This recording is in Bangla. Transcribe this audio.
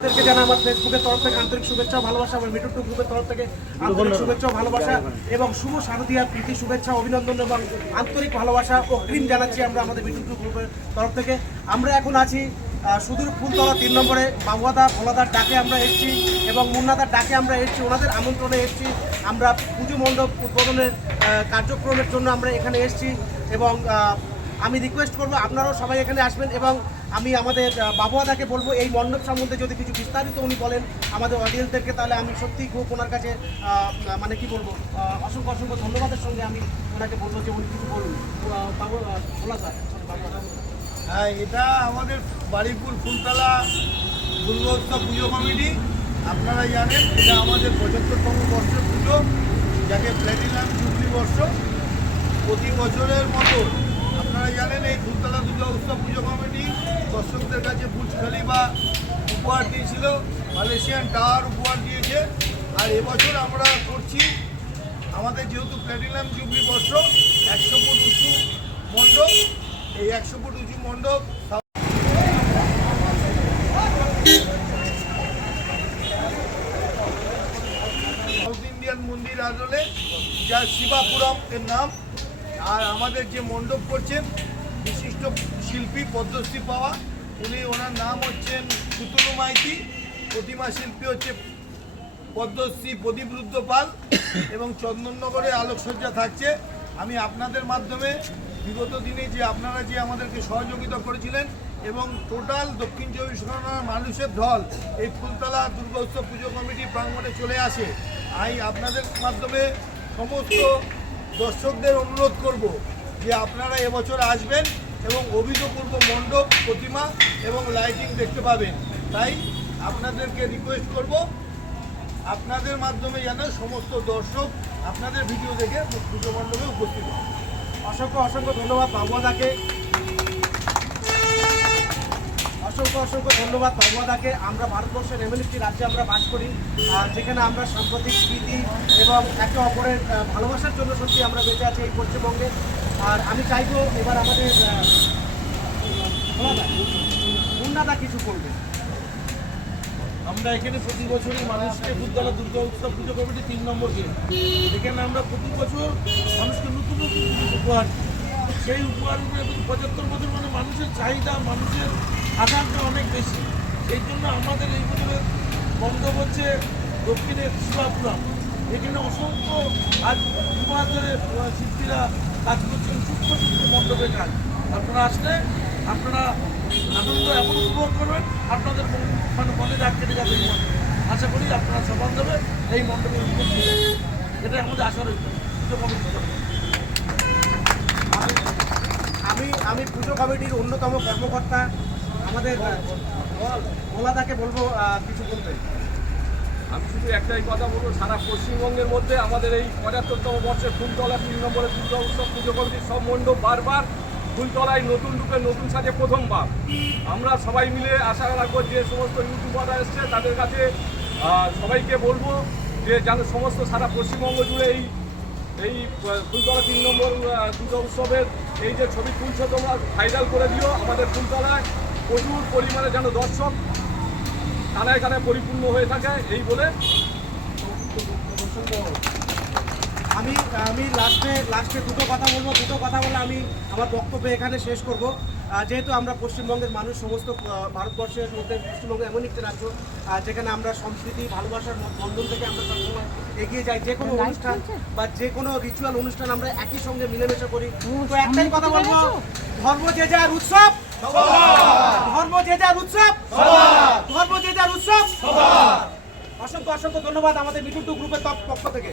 জানা আমার ফেসবুকের তরফ থেকে আন্তরিক শুভেচ্ছা ভালোবাসা, আমার মিটু টু গ্রুপের তরফ থেকে আন্তরিক শুভেচ্ছা ভালোবাসা এবং শুভ শারদীয়া প্রীতি শুভেচ্ছা অভিনন্দন এবং আন্তরিক ভালোবাসা অগ্রিম জানাচ্ছি আমরা আমাদের মিটু টু গ্রুপের তরফ থেকে। আমরা এখন আছি সুদূর ফুলতলা 3 নম্বরে বাবুয়াদা ভোলাদার ডাকে আমরা এসেছি এবং মুন্নাদার ডাকে আমরা এসেছি, ওনাদের আমন্ত্রণে এসেছি। আমরা পুজো মণ্ডপ উদ্বোধনের কার্যক্রমের জন্য আমরা এখানে এসেছি এবং আমি রিকোয়েস্ট করবো আপনারাও সবাই এখানে আসবেন এবং আমি আমাদের বাবুয়াদাকে বলবো এই মণ্ডপ সম্বন্ধে যদি কিছু বিস্তারিত উনি বলেন আমাদের অডিয়েন্সদেরকে, তাহলে আমি সত্যিই খুব ওনার কাছে মানে কি বলবো অসংখ্য অসংখ্য ধন্যবাদের সঙ্গে আমি ওনাকে বলবো যে উনি কিছু বলুন। বাবু ভোলাদার। হ্যাঁ, এটা আমাদের বাড়িপুর ফুলতলা দুর্গোৎসব পুজো কমিটি। আপনারা জানেন এটা আমাদের 75তম বর্ষের পুজো, যাকে প্ল্যাটিনাম জুবলি বর্ষ। প্রতি বছরের মতো আপনারা জানেন এই ফুলতলা দুর্গা উৎসব পুজো কমিটি দর্শকদের কাছে বুর্জ খলিফা উপহার দিয়েছিল, মালয়েশিয়ান টাওয়ার উপহার দিয়েছে। আর এবছর আমরা করছি আমাদের যেহেতু প্ল্যাটিনাম জুবলি বর্ষ, 100 ফুট উঁচু মণ্ডপ। এই 100 ফুট উঁচু মণ্ডপ সাউথ ইন্ডিয়ান মন্দির আদলে, যা শিবাপুরম এর নাম। আর আমাদের যে মণ্ডপ করছেন বিশিষ্ট শিল্পী পদ্মশ্রী পাওয়া উনি, ওনার নাম হচ্ছেন পুতুলু মাইতি। প্রতিমা শিল্পী হচ্ছে পদ্মশ্রী প্রদীপ রুদ্র পাল এবং চন্দননগরে আলোকসজ্জা থাকছে। আমি আপনাদের মাধ্যমে বিগত দিনে যে আপনারা যে আমাদেরকে সহযোগিতা করেছিলেন এবং টোটাল দক্ষিণ 24 পরগনার মানুষের ঢল এই ফুলতলা দুর্গোৎসব পুজো কমিটি প্রাঙ্গণে চলে আসে। আমি আপনাদের মাধ্যমে সমস্ত দর্শকদের অনুরোধ করব যে আপনারা এবছর আসবেন এবং অভিযোগপূর্ব মণ্ডপ, প্রতিমা এবং লাইটিং দেখতে পাবেন। তাই আপনাদেরকে রিকোয়েস্ট করব আপনাদের মাধ্যমে যেন সমস্ত দর্শক আপনাদের ভিডিও দেখে পুজো মণ্ডপে উপস্থিত হন। অসংখ্য অসংখ্য ধন্যবাদ বাবুয়াদাকে, অসংখ্য অসংখ্য ধন্যবাদ বাবুয়াদাকে। আমরা ভারতবর্ষের এমন একটি রাজ্যে আমরা বাস করি যেখানে আমরা সাম্প্রতিক স্মৃতি এবং একে অপরের ভালোবাসার জন্য সত্যি আমরা বেঁচে আছি এই পশ্চিমবঙ্গে। আর আমি চাইবো এবার আমাদের মুন্নাদা কিছু করবে। আমরা এখানে প্রতি বছরই মানুষকে ফুলতলা দুর্গা উৎসব পুজো কমিটি 3 নম্বর গেম, এখানে আমরা প্রতি বছর মানুষকে নতুন নতুন জিনিস উপহার দিই। সেই উপহারগুলো 75 বছর মানে মানুষের চাহিদা, মানুষের আকাঙ্ক্ষা অনেক বেশি। সেই জন্য আমাদের এই বছরের মণ্ডপ হচ্ছে দক্ষিণের শিবাপুরম। এখানে অসংখ্য আজ 2 মাস ধরে শিল্পীরা কাজ করছেন, সূক্ষ্ম সূক্ষ্ম মণ্ডপের কাজ। আপনারা আসলে আপনারা আনন্দ এমন উপভোগ করবেন আপনাদের মানে মনে রাখ কেটে যাবে। এই মণ্ডপে আশা করি আপনারা সফল দেবে এই মণ্ডপে উপস্থিত। এটা আমাদের আশা রয়েছে পুজো কমিটির জন্য। আমি পুজো কমিটির অন্যতম কর্মকর্তা আমাদের ভোলাদাকে বলবো কিছু বলতে। আমি শুধু একটাই কথা বলবো, সারা পশ্চিমবঙ্গের মধ্যে আমাদের এই 75তম বর্ষে ফুলতলা 3 নম্বরে দুর্গা উৎসব পুজো কমিটির সব মণ্ডপ বারবার ফুলতলায় নতুন রূপে নতুন সাজে প্রথমবার। আমরা সবাই মিলে আশা রাখবো যে সমস্ত ইউটিউবাররা এসছে তাদের কাছে সবাইকে বলবো যে যেন সমস্ত সারা পশ্চিমবঙ্গ জুড়ে এই ফুলতলা 3 নম্বর দুর্গা উৎসবের এই যে ছবি তুলছো তোমরা ভাইরাল করে দিও। আমাদের ফুলতলায় প্রচুর পরিমাণে যেন দর্শক কানায় কানায় পরিপূর্ণ হয়ে থাকে এই বলে আমি লাস্টে দুটো কথা বলবো। দুটো কথা বলে আমি আমার বক্তব্য এখানে শেষ করব। যেহেতু আমরা পশ্চিমবঙ্গের মানুষ, সমস্ত ভারতবর্ষের মধ্যে পশ্চিমবঙ্গ এমন একটি রাজ্য যেখানে আমরা সংস্কৃতি ভালোবাসার বন্ধন থেকে আমরা সবসময় এগিয়ে যাই। যে কোনো অনুষ্ঠান বা যে কোনো রিচুয়াল অনুষ্ঠান আমরা একই সঙ্গে মিলেমিশে করি। তো একটাই কথা বলবো, ধর্ম যে যার উৎসব, ধর্ম যে যার উৎসব, ধর্ম যে যার উৎসব। অসংখ্য অসংখ্য ধন্যবাদ আমাদের মিটু টু গ্রুপের পক্ষ থেকে।